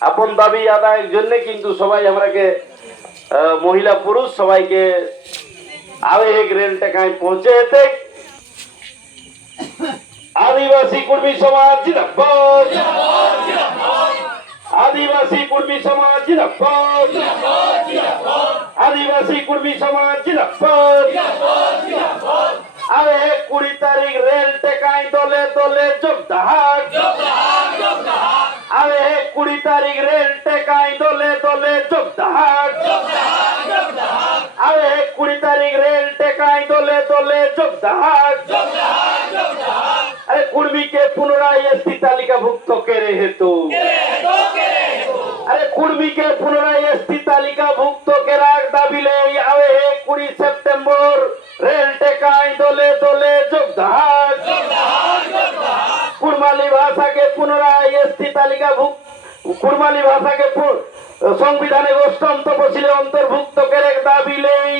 আপন দাবি আদায়ের জন্য কিন্তু সবাই আমরাকে মহিলা পুরুষ সবাইকে আবেগ রেল টেকায় পৌঁছে যেতে আদিবাসী কর্মী সমাজ আদিবাসী কর্মী সমাজ আদিবাসী কর্মী সমাজ আরে কুড়ি তারিখ রেল টেকাই দলে দলে যোগদান রেল টেকাই দলে দলে যোগদান আরে কুড়ি তারিখ রেল টেকাই দলে দলে যোগদান আরে কুর্মীকে পুনরায় এসটি তালিকাভুক্ত কেড়ে হেতু। আরে কুর্মীকে পুনরায় এসটি তালিকাভুক্ত কেরার দাবিলে হে কুড়ি সেপ্টেম্বর রেল টেকাই দলে দলে যোগদান কুরমালি ভাষাকে পুনরায় এসটি তালিকাভুক্ত কুরমালি ভাষাকে সংবিধানে অষ্টম তপশিলে অন্তর্ভুক্ত করে দাবিলেই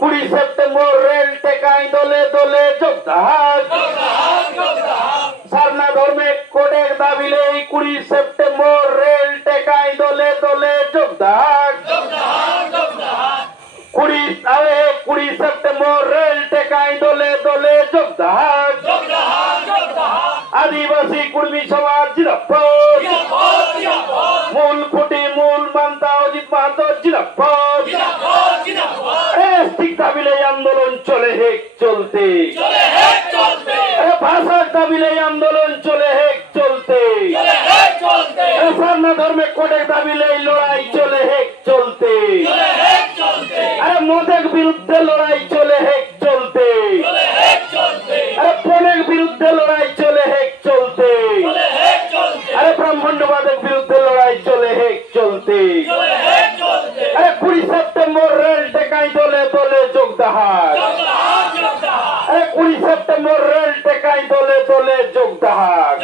কুড়ি সেপ্টেম্বর রেল টেকাই দলে দলে যোগদান সারনা ধর্মে কোডের দাবিলে এই কুড়ি সেপ্টেম্বর রেল টেকাই দলে দলে যোগদান কুড়ি আরে কুড়ি সেপ্টেম্বর রেল টেকাই দলে দলে যোগদান আদিবাসী কুর্মী সমাজ জিরাপদ মূল খুঁটি মূল মান্তা অজিত মাহাতো জিরাপদ ঠিক দাবিলে আন্দোলন চলে হেক চলতে। ভাষার দাবিলে আন্দোলন চলে হেক চলতে। এ ধর্মে কোডের দাবিলে লড়াই চলে হেক চলতে। আরে মদের বিরুদ্ধে লড়াই চলে হেক চলতে আরে কুড়ি সেপ্টেম্বর রেল টেকাই দলে দলে যোগদাহার। আরে কুড়ি সেপ্টেম্বর রেল টেকাই দলে দলে যোগদাহার।